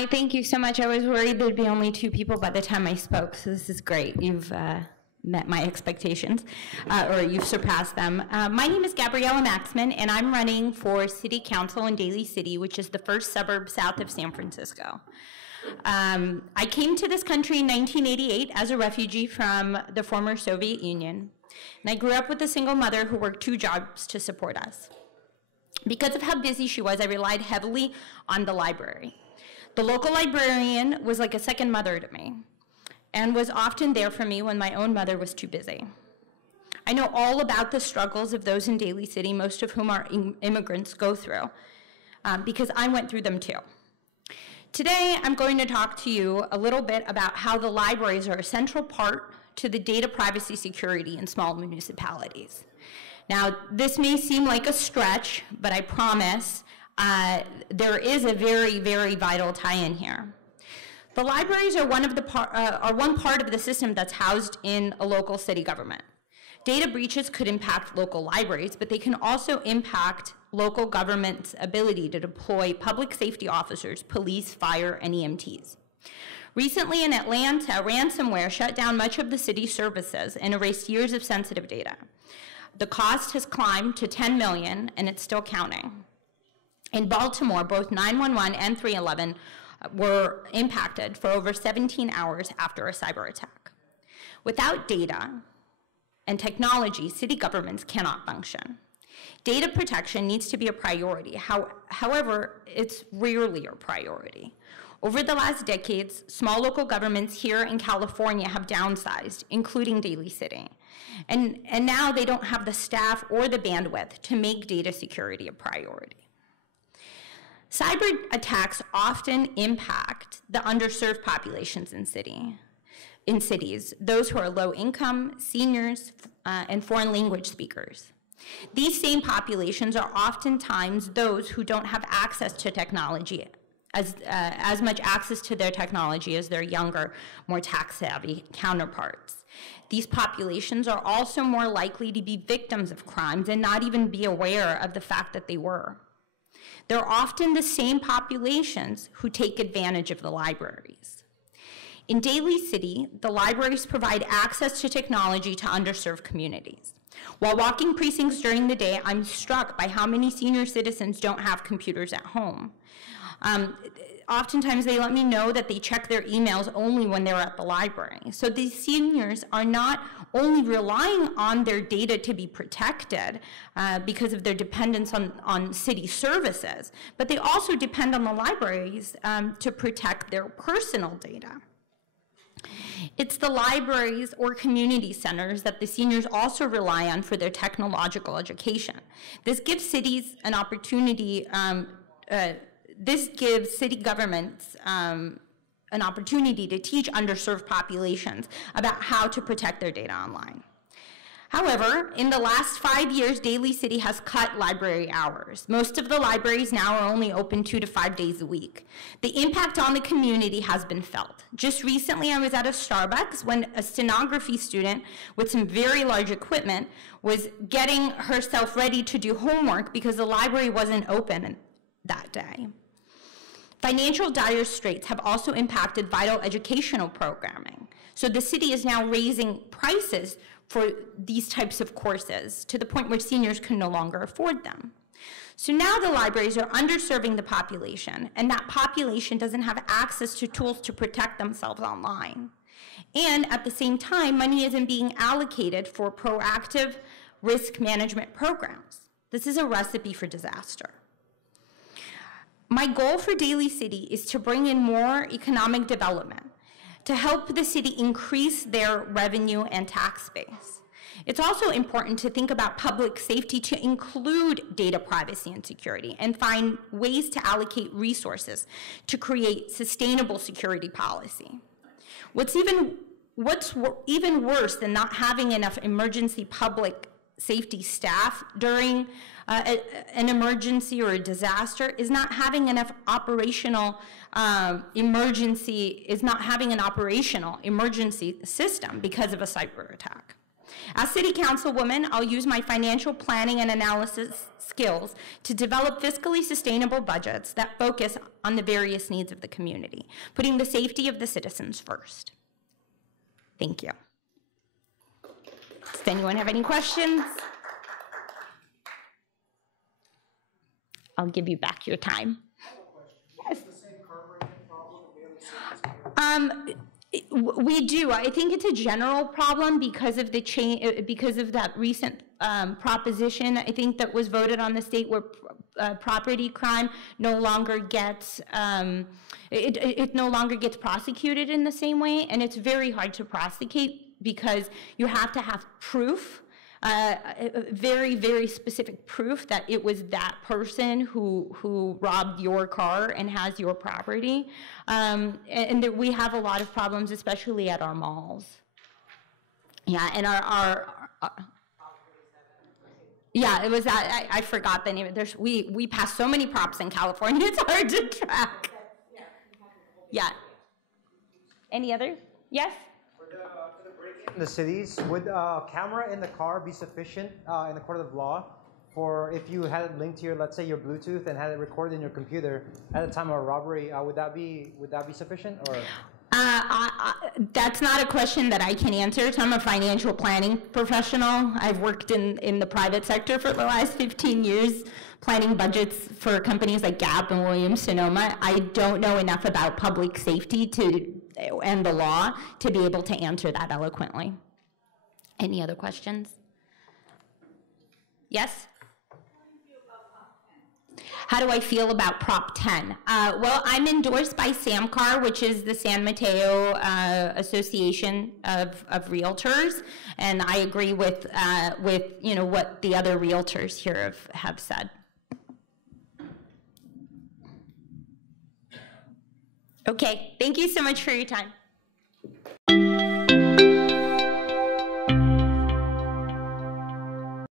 Hi, thank you so much. I was worried there'd be only 2 people by the time I spoke, so this is great. You've met my expectations, or you've surpassed them. My name is Gabriella Makstman, and I'm running for City Council in Daly City, which is the first suburb south of San Francisco. I came to this country in 1988 as a refugee from the former Soviet Union, and I grew up with a single mother who worked 2 jobs to support us. Because of how busy she was, I relied heavily on the library. The local librarian was like a second mother to me and was often there for me when my own mother was too busy. I know all about the struggles of those in Daly City, most of whom are immigrants, go through, because I went through them too. Today, I'm going to talk to you a little bit about how the libraries are a central part to the data privacy security in small municipalities. Now, this may seem like a stretch, but I promise there is a very, very vital tie-in here. The libraries are one part of the system that's housed in a local city government. Data breaches could impact local libraries, but they can also impact local government's ability to deploy public safety officers, police, fire, and EMTs. Recently in Atlanta, ransomware shut down much of the city's services and erased years of sensitive data. The cost has climbed to $10 million, and it's still counting. In Baltimore, both 911 and 311 were impacted for over 17 hours after a cyber attack. Without data and technology, city governments cannot function. Data protection needs to be a priority. However, it's rarely a priority. Over the last decades, small local governments here in California have downsized, including Daly City. And now they don't have the staff or the bandwidth to make data security a priority. Cyber attacks often impact the underserved populations in cities, those who are low income, seniors, and foreign language speakers. These same populations are oftentimes those who don't have access to technology, as much access to their technology as their younger, more tax-savvy counterparts. These populations are also more likely to be victims of crimes and not even be aware of the fact that they were. They're often the same populations who take advantage of the libraries. In Daly City, the libraries provide access to technology to underserved communities. While walking precincts during the day, I'm struck by how many senior citizens don't have computers at home. Oftentimes they let me know that they check their emails only when they're at the library. So these seniors are not only relying on their data to be protected because of their dependence on city services, but they also depend on the libraries to protect their personal data. It's the libraries or community centers that the seniors also rely on for their technological education. This gives cities an opportunity This gives city governments an opportunity to teach underserved populations about how to protect their data online. However, in the last 5 years, Daly City has cut library hours. Most of the libraries now are only open 2 to 5 days a week. The impact on the community has been felt. Just recently, I was at a Starbucks when a stenography student with some very large equipment was getting herself ready to do homework because the library wasn't open that day. Financial dire straits have also impacted vital educational programming. So the city is now raising prices for these types of courses to the point where seniors can no longer afford them. So now the libraries are underserving the population, and that population doesn't have access to tools to protect themselves online. And at the same time, money isn't being allocated for proactive risk management programs. This is a recipe for disaster. My goal for Daly City is to bring in more economic development to help the city increase their revenue and tax base. It's also important to think about public safety to include data privacy and security and find ways to allocate resources to create sustainable security policy. What's even worse than not having enough emergency public safety staff during an emergency or a disaster is not having enough operational emergency system because of a cyber attack. As City Councilwoman, I'll use my financial planning and analysis skills to develop fiscally sustainable budgets that focus on the various needs of the community, putting the safety of the citizens first. Thank you. Does anyone have any questions? I'll give you back your time. Yes. We do. I think it's a general problem because of the because of that recent proposition, I think, that was voted on the state, where property crime no longer gets it no longer gets prosecuted in the same way, and it's very hard to prosecute because you have to have proof. Very, very specific proof that it was that person who robbed your car and has your property. And that we have a lot of problems, especially at our malls. Yeah, and yeah, it was that, I forgot the name. We pass so many props in California, it's hard to track. Yeah. Any other? Yes? In the cities, would a camera in the car be sufficient in the court of law for if you had it linked to your, let's say, your Bluetooth and had it recorded in your computer at the time of a robbery? Would that be sufficient? Or that's not a question that I can answer. So I'm a financial planning professional. I've worked in the private sector for the last 15 years, planning budgets for companies like Gap and Williams-Sonoma. I don't know enough about public safety and the law to be able to answer that eloquently. Any other questions? Yes? How do I feel about Prop 10? Well, I'm endorsed by SAMCAR, which is the San Mateo Association of Realtors, and I agree with what the other realtors here have said. Okay, thank you so much for your time.